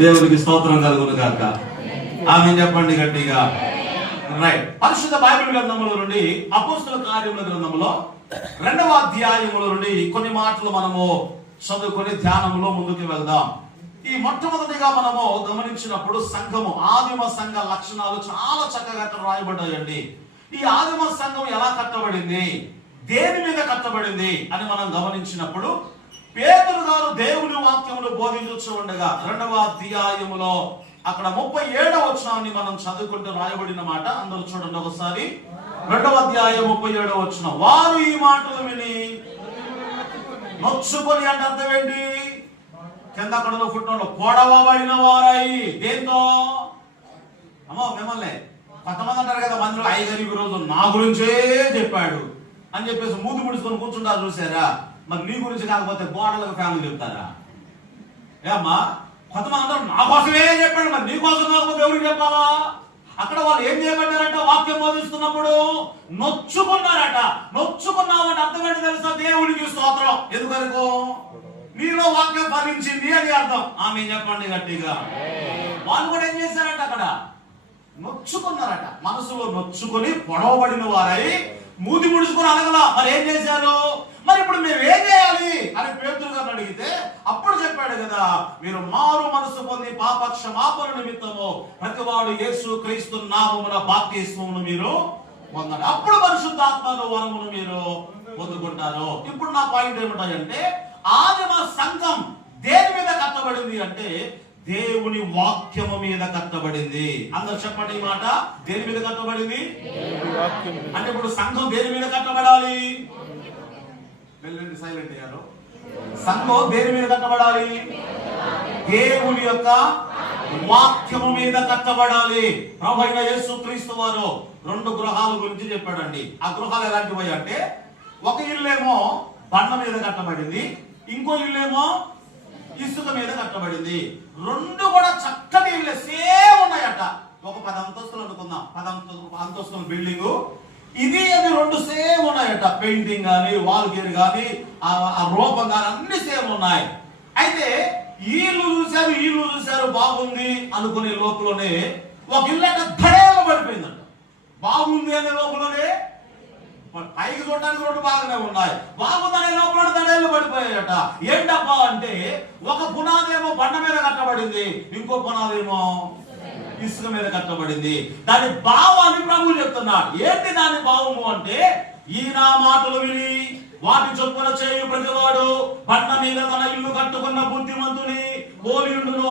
దేవునికి స్తోత్రం కలుగును గాక. ఆమె చెప్పండి గట్టిగా. రైట్. పరిశుద్ధ బైబిల్ గ్రంథముల నుండి అపోస్తల కార్యముల గ్రంథములో 2వ అధ్యాయముల నుండి కొన్ని మాటలు మనము చదువుకొని ధ్యానంలో ముందుకు వెళ్దాం. ఈ మొట్టమొదటిగా మనము గమనించినప్పుడు సంఘము, ఆదిమ సంఘ లక్షణాలు చాలా చక్కగా అక్కడ రాయబడ్డాయండి. ఈ ఆదిమ సంఘం ఎలా కట్టబడింది, దేని మీద కట్టబడింది అని మనం గమనించినప్పుడు, పేతురు గారు దేవుని వాక్యమును బోధించు ఉండగా 2వ అధ్యాయములో అక్కడ 37వ వచనాన్ని మనం చదువుకుంటూ రాయబడిన మాట అందరూ చూడండి ఒకసారి. 2వ అధ్యాయం 37వ వచనం. వారు ఈ మాటలు విని నొచ్చుకొని అంటే అర్థం ఏంటి? కింద అక్కడ ఫుట్నోట్లో పొడవబడిన వారాయి. దేంతో? అమ్మో మిమ్మల్ని కొంతమంది అంటారు కదా, మందిలో అయ్యగారు ఈ రోజు నా గురించే చెప్పాడు అని చెప్పేసి మూతి ముడుచుకొని కూర్చుంటారు చూసారా? మరి నీ గురించి కాకపోతే గోడలకు ఫ్యామిలీ చెప్తారా? ఏమ్మా, కొంతమంది అంటారు నా కోసమే చెప్పాడు, మరి నీ కోసం కాకపోతే ఎవరికి చెప్పాలా? అక్కడ వాళ్ళు ఏం చేయబడ్డారంట? వాక్యం బోధిస్తున్నప్పుడు నొచ్చుకున్నారట. నొచ్చుకున్నామంటే అర్థం ఏంటి తెలుసా? దేవుడికి స్తోత్రం. ఎందుకనుకో నీలో వాక్యం ఫలించింది అని అర్థం. ఆమె చెప్పండి గట్టిగా. వాళ్ళు కూడా ఏం చేశారంట? అక్కడ నొచ్చుకున్నారట. మనసులో నొచ్చుకొని పొడవబడిన వారై మూతి ముడుచుకుని అనగలా. మరి ఏం చేశారు? మరి ఇప్పుడు మేము ఏం చేయాలి అని పేతురు గారిని అడిగితే అప్పుడు చెప్పాడు కదా, మీరు మారు మనసు పొంది పాప క్షమాపణ నిమిత్తము ప్రతివాడు యేసు క్రీస్తు నామమున బాప్తిస్మమును మీరు పొందండి, అప్పుడు పరిశుద్ధాత్మను వరమును మీరు పొందుకుంటారు. ఇప్పుడు నా పాయింట్ ఏమిటంటే, ఆదిమ సంఘం దేని మీద కట్టబడింది అంటే దేవుని వాక్యము మీద కట్టబడింది. అందరూ చెప్పండి ఈ మాట. దేని మీద కట్టబడింది అంటే ఇప్పుడు సంఘం దేని మీద కట్టబడాలి? వెళ్ళండి, సైలెంట్ అయ్యారు. సంఘం దేని మీద కట్టబడాలి? దేవుని యొక్క వాక్యము మీద కట్టబడాలి. ప్రభువైన యేసు క్రీస్తు వారు 2 గృహాల గురించి చెప్పాడండి. ఆ గృహాలు ఎలాంటివి అంటే, ఒక ఇల్లేమో బండ మీద కట్టబడింది, ఇంకో ఇల్లేమో ఇసుక మీద కట్టబడింది. 2 కూడా చక్కటి ఇల్లు, సేమ్ ఉన్నాయట. ఒక 10 అంతస్తులు అనుకుందాం, 10 అంతస్తుల బిల్డింగ్ ఇది, అది 2 సేమ్ ఉన్నాయట. పెయింటింగ్ గానీ, వాల్ గేర్ గానీ, ఆ రూపం గానీ అన్ని సేమ్ ఉన్నాయి. అయితే ఇల్లు చూశారు బాగుంది అనుకునే లోపలనే ఒక ఇల్లు అంటే ధడేలు పడిపోయిందంట. బాగుంది అనే లోపలనే పైకి చూడడానికి 2 బాగానే ఉన్నాయి, బాగుందనే లోపల ధడేలు పడిపోయాయట. ఏంటబ్బా అంటే, ఒక పునాదేమో బండ మీద కట్టబడింది, ఇంకో పునాదేమో ఇసుక మీద కట్టబడింది. దాని భావాన్ని ప్రభువు చెప్తున్నాడు. ఏంటి దాని భావము అంటే, ఈ నా మాటలు విని వాటి చొప్పున చేయు ప్రతివాడు బండ మీద తన ఇల్లు కట్టుకున్న బుద్ధిమంతుని పోలి ఉండును.